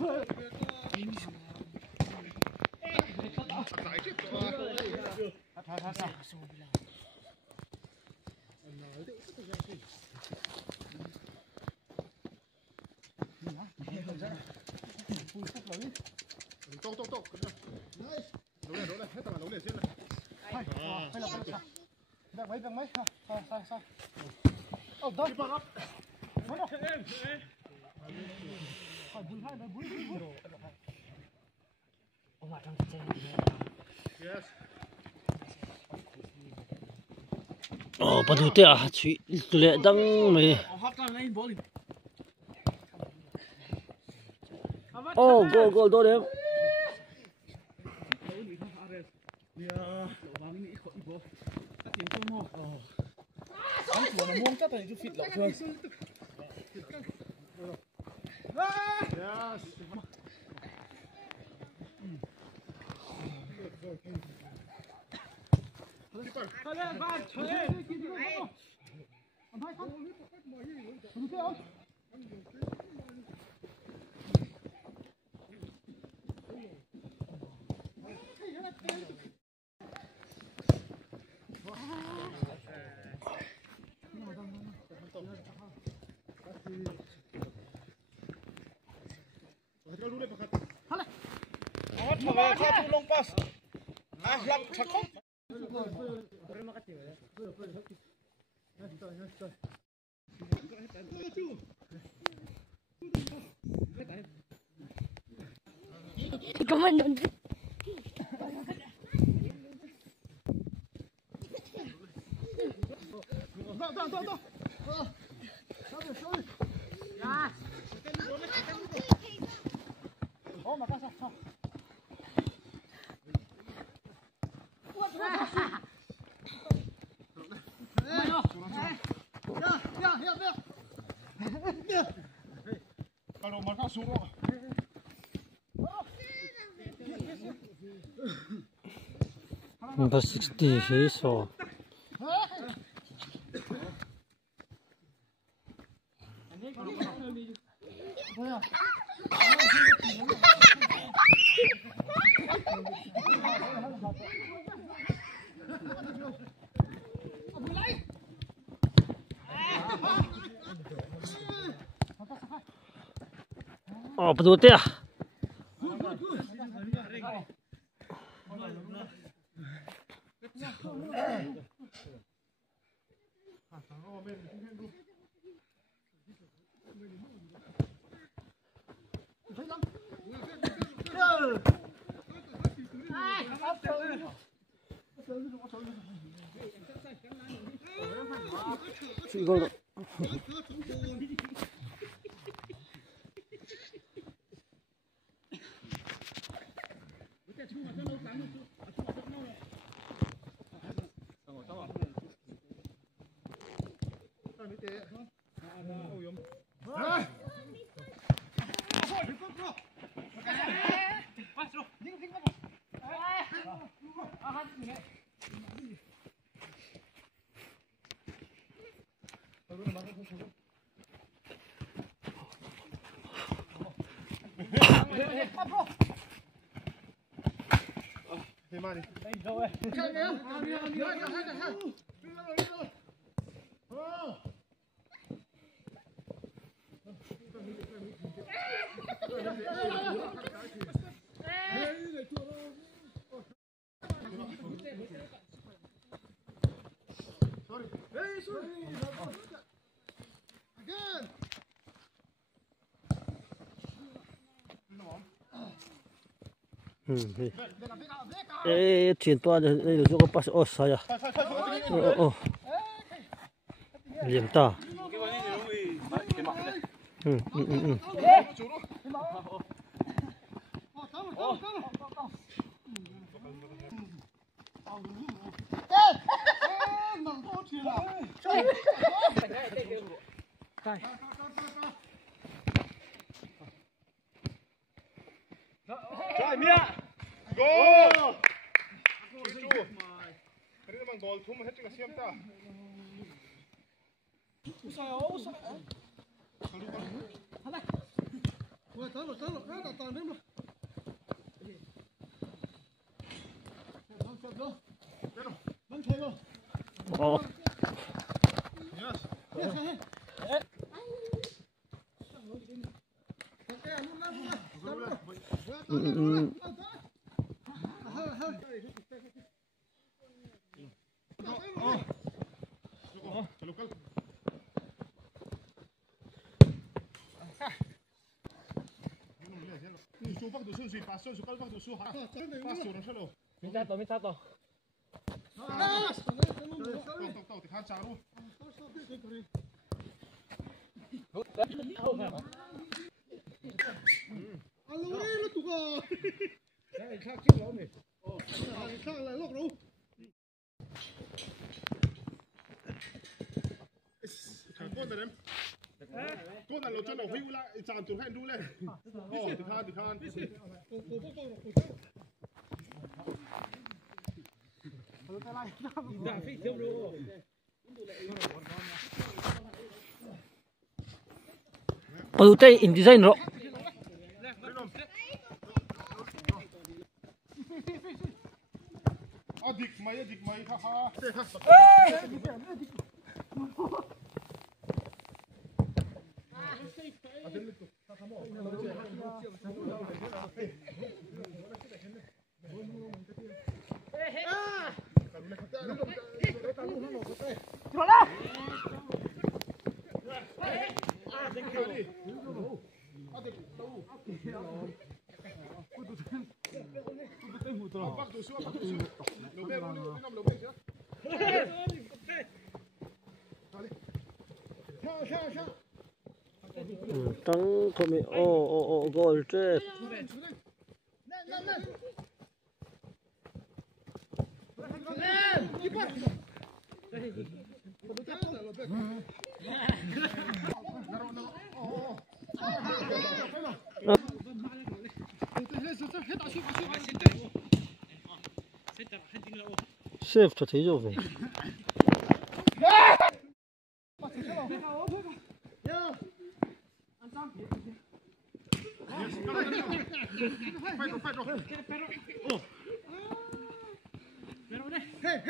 Tốt. Đấu này, hết tầm đấu này xếp này. Hay là vàng mấy. Sao. Đâu. bắt đầu tiệt chị lệ đăng mày. Go đó đấy. Muông chắc thành phịt lậu thôi. Long pass. Lap sakok. Komandan. Kalau mana suruh. Number 60 so. Bắt đầu tiệt. Chị gọi rồi. Mani. Chuyển qua đây là chỗ có pass sai à? Liềm ta. Trời mía. Go. Cái này bằng goal thum hết cái xiêm ta. 哦， 嗯， Su pak tu su si paso su kal pak tu su ha. Paso no solo. Minta to. Tau tikhan charu. Alo nó tụi con. Cái khác chứ lỗ này. Khác lại lóc đâu. Con này em. Con này lo cho nó huy lại chạm tụi hen đu lên. Tikhan. Đã phi thiếu đồ. Padu tay in design ro. Dik mai ha ha. Trắng thôi mi goal chết. Save cho thấy rồi về. Hey.